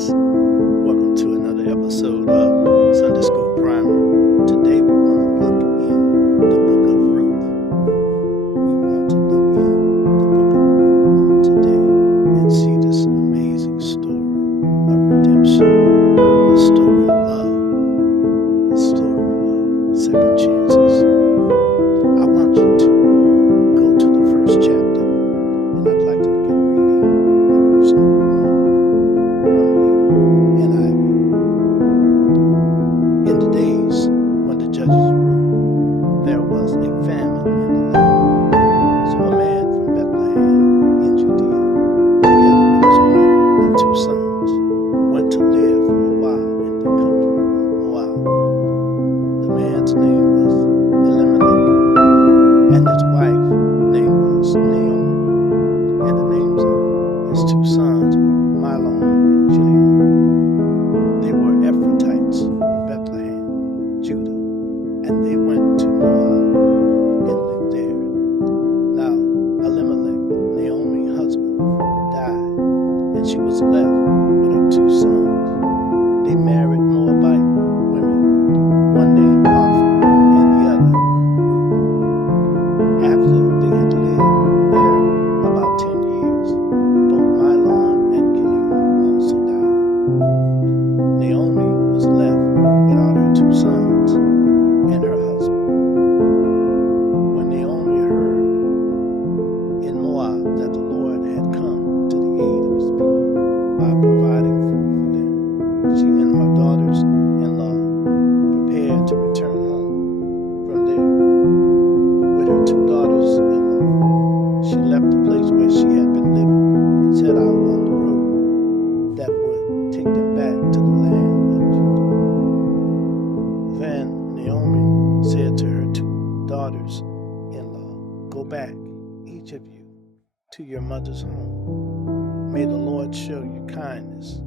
friends. Welcome to another episode of Sunday School Primer. Today we want to look in the book of Ruth. We want to look in the book of Ruth on today and see this amazing story of redemption, a story of love, a story of second chances. I want you to go to the first chapter, and I'd like to begin reading at verse number 1 from the NIV. In the days when the judges ruled, there was a famine in the land. So a man from Bethlehem in Judea, together with his wife and 2 sons, went to live for a while in the country of Moab. The man's name was Elimelech, and his wife's name was Naomi, and the names of his 2 sons were Mahlon and Chilion. They were Ephrathites from Bethlehem, Judah, and they went to Moab and lived there. Now Elimelech, Naomi's husband, died, and she was left with her 2 sons. They married Moabite women, one named Orpah and the other Ruth. After they had lived there about 10 years, both Mahlon and Chilion also died. Naomi was left without her 2 sons and her husband. When Naomi heard in Moab that the Lord had come to the aid of his people by providing food for them, she and her daughters-in-law prepared to return home from there. With her 2 daughters-in-law, she left the place where she had been living and set out on the road that would take them back to the land of Judah. Then Naomi said to her 2 daughters-in-law, "Go back, each of you, to your mother's home. May the Lord show you kindness,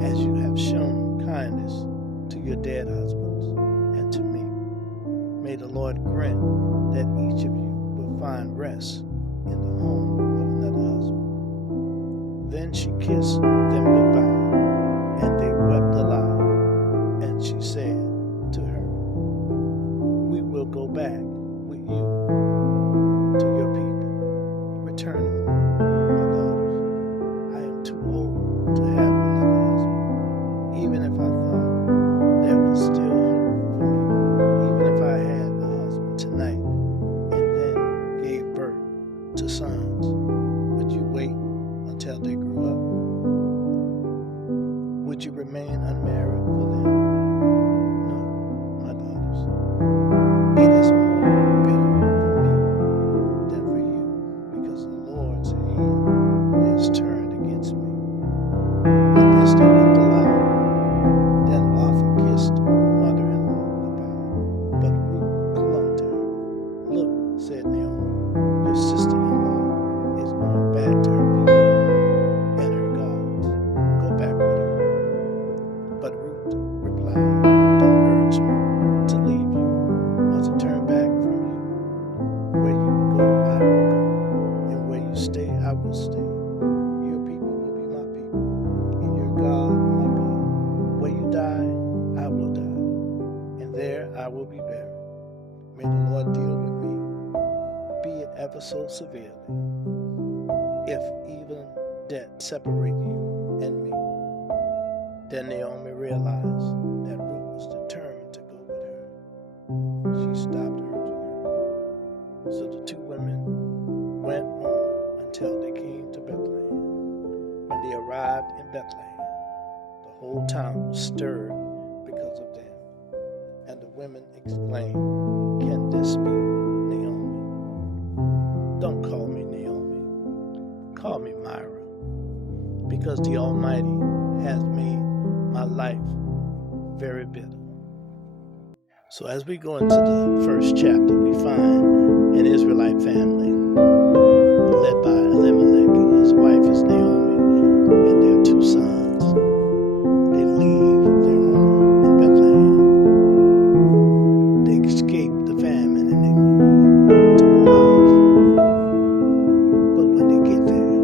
as you have shown kindness to your dead husbands and to me. May the Lord grant that each of you will find rest in the home of another husband." Then she kissed them goodbye, and they wept aloud. And she said to her, "We will go back with you to your people. Return home, my daughters. I am too old to have another husband. Even if I thought there was still hope for me, even if I had a husband tonight and then gave birth to sons, would you wait until they grew up? Would you remain unmarried for them? No, my daughters. It is more bitter for me than for you, because the Lord's hand is turned against me." At this they wept aloud. Then Orpah kissed her mother-in-law goodbye, but Ruth clung to her. "Look," said Naomi, "your sister-in-law is going back to her people and her gods. Go back with her." But Ruth replied, "Don't urge me to leave you or to turn back from you. Where you go, I will go, and where you stay, I will stay. Your people will be my people, and your God, my God. Where you die, I will die, and there I will be buried. May the Lord deal with me, be it ever so severely, if even death separate you and me." Then Naomi realized that Ruth was determined to go with her. She stopped urging her. So the 2 women went on until they came to Bethlehem. When they arrived in Bethlehem, the whole town was stirred because of them. And the women exclaimed, "Can this be Naomi? Don't call me Naomi. Call me Myra, because the Almighty has made my life very bitter." So as we go into the first chapter, we find an Israelite family led by Elimelech, and his wife is Naomi, and their 2 sons. They leave their home in Bethlehem. They escape the famine and they move to Moab. But when they get there,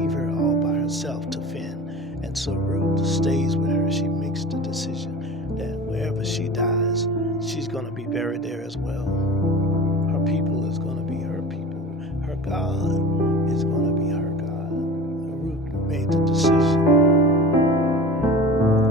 leave her all by herself to fend. And so Ruth stays with her. She makes the decision that wherever she dies, she's going to be buried there as well. Her people is going to be her people. Her God is going to be her God. Ruth made the decision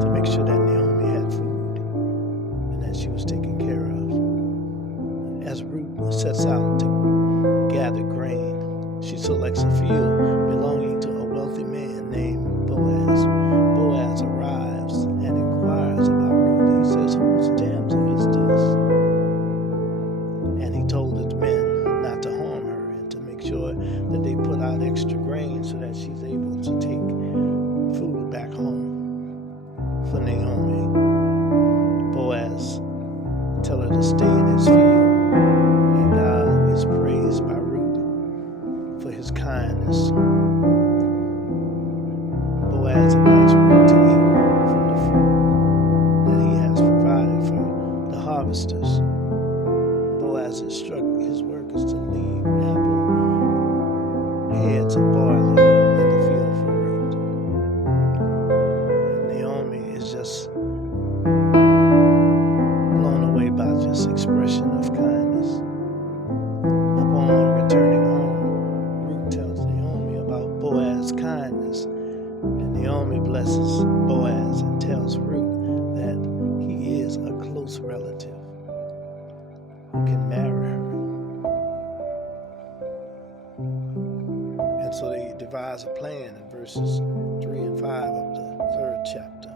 to make sure that Naomi had food and that she was taken care of. As Ruth sets out to gather grain, she selects a field belonging to a wealthy man named Boaz. Boaz arrives and inquires about Ruth. He says, "Whose damsel is this?" And he told his men not to harm her and to make sure that they put out extra grain so that she's able to take food back home for Naomi. Boaz tell her to stay in his field, and God is praised by Ruth for his kindness. Boaz invites Ruth to eat from the food that he has provided for the harvesters. Boaz instructs his workers to leave ample heads of barley in the field for Ruth. And Naomi is just blown away by this expression of kindness. Upon returning home, Ruth tells Naomi about Boaz's kindness, and Naomi blesses Boaz and tells Ruth that he is a close relative who can marry her. And so they devise a plan in verses 3 and 5 of the 3rd chapter.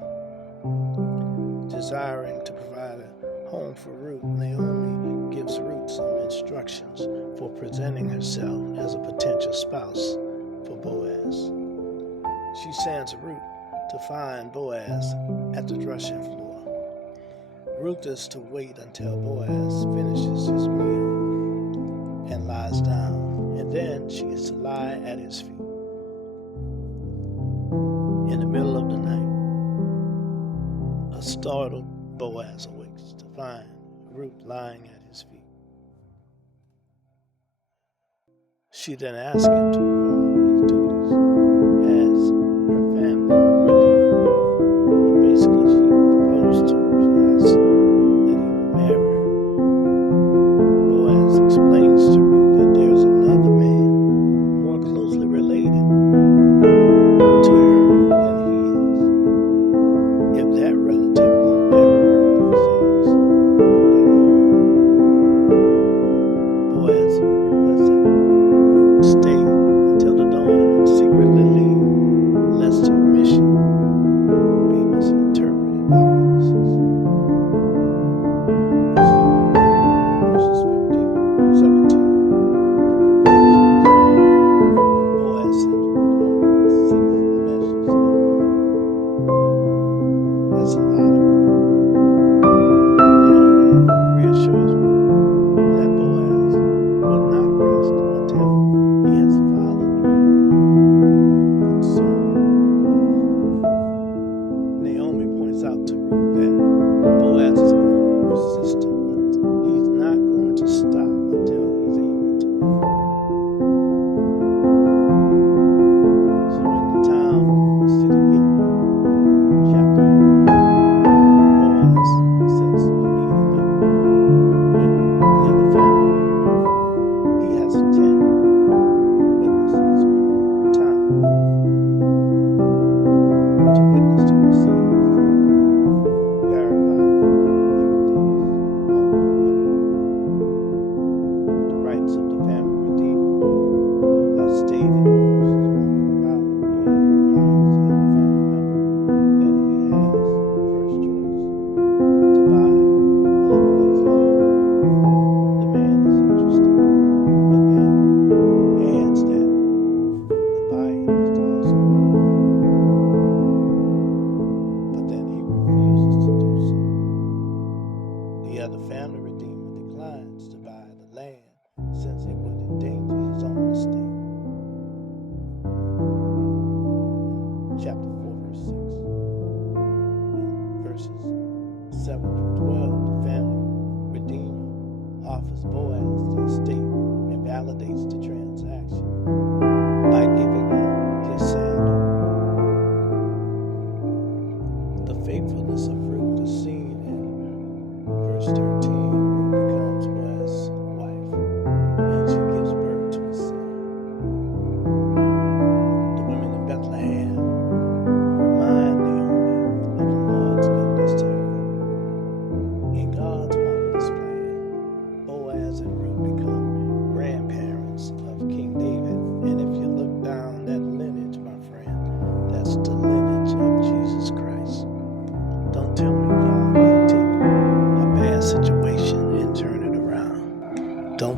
Desiring to provide a home for Ruth, Naomi gives Ruth some instructions for presenting herself as a potential spouse for Boaz. She sends Ruth to find Boaz at the threshing floor. Ruth is to wait until Boaz finishes his meal and lies down, and then she is to lie at his feet. In the middle of the night, a startled Boaz awakes to find Ruth lying at his feet. She then asks him to perform his duties as her family would do. And basically, she proposed to him. She asked that he would marry her. Boaz explains to Ruth that there's another man more closely related to her than he is. If that relative won't marry her, he says that he will. Boaz requests that Ruth stay until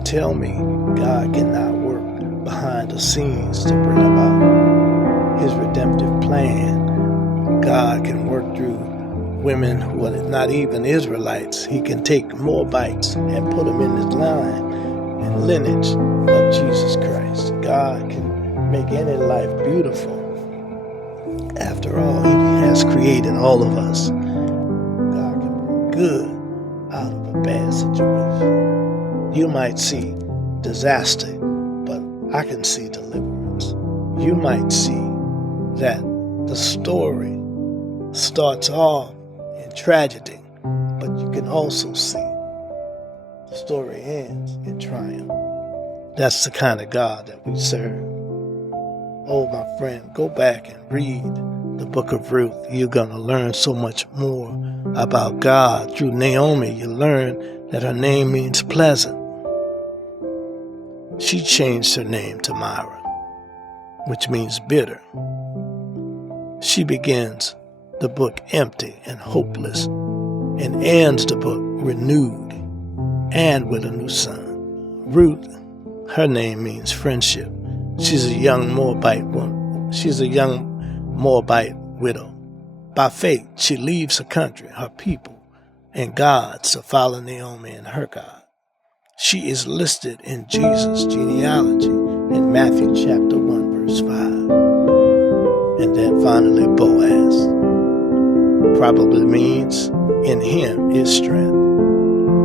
tell me God cannot work behind the scenes to bring about his redemptive plan. God can work through women who are not even Israelites. He can take Moabites and put them in his line and lineage of Jesus Christ. God can make any life beautiful. After all, he has created all of us. God can bring good out of a bad situation. You might see disaster, but I can see deliverance. You might see that the story starts off in tragedy, but you can also see the story ends in triumph. That's the kind of God that we serve. Oh, my friend, go back and read the book of Ruth. You're going to learn so much more about God. Through Naomi, you learn that her name means pleasant. She changed her name to Myra, which means bitter. She begins the book empty and hopeless and ends the book renewed and with a new son. Ruth, her name means friendship. She's a young Moabite woman. She's a young Moabite widow. By faith, she leaves her country, her people, and God to follow Naomi and her God. She is listed in Jesus' genealogy in Matthew chapter 1, verse 5. And then finally, Boaz probably means in him is strength.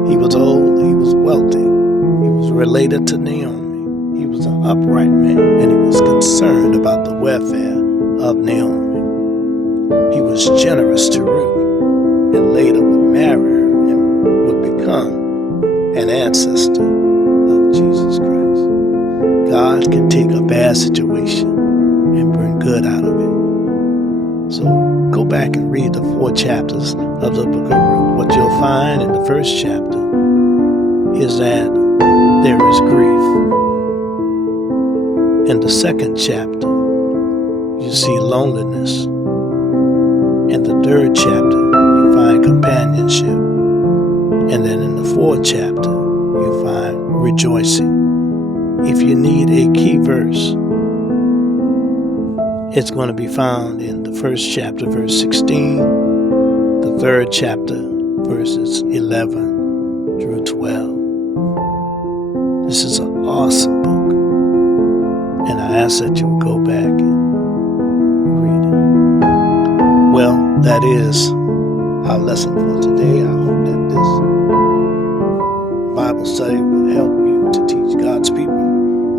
He was old, he was wealthy, he was related to Naomi. He was an upright man, and he was concerned about the welfare of Naomi. He was generous to Ruth, and later would marry her and would become an ancestor of Jesus Christ. God can take a bad situation and bring good out of it. So go back and read the 4 chapters of the book of Ruth. What you'll find in the first chapter is that there is grief. In the second chapter, you see loneliness. In the third chapter, you find companionship. And then in the 4th chapter, you find rejoicing. If you need a key verse, it's going to be found in the 1st chapter, verse 16, the 3rd chapter, verses 11 through 12. This is an awesome book. And I ask that you would go back and read it. Well, that is our lesson for today. I hope that this Bible study will help you to teach God's people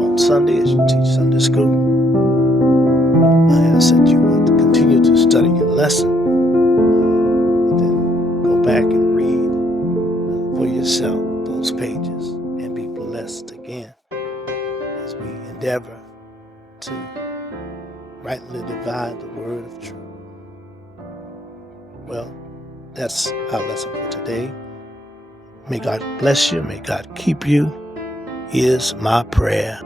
on Sunday as you teach Sunday school. I ask that you would continue to study your lesson, then go back and read for yourself those pages and be blessed again as we endeavor to rightly divide the word of truth. Well, that's our lesson for today. May God bless you. May God keep you is my prayer.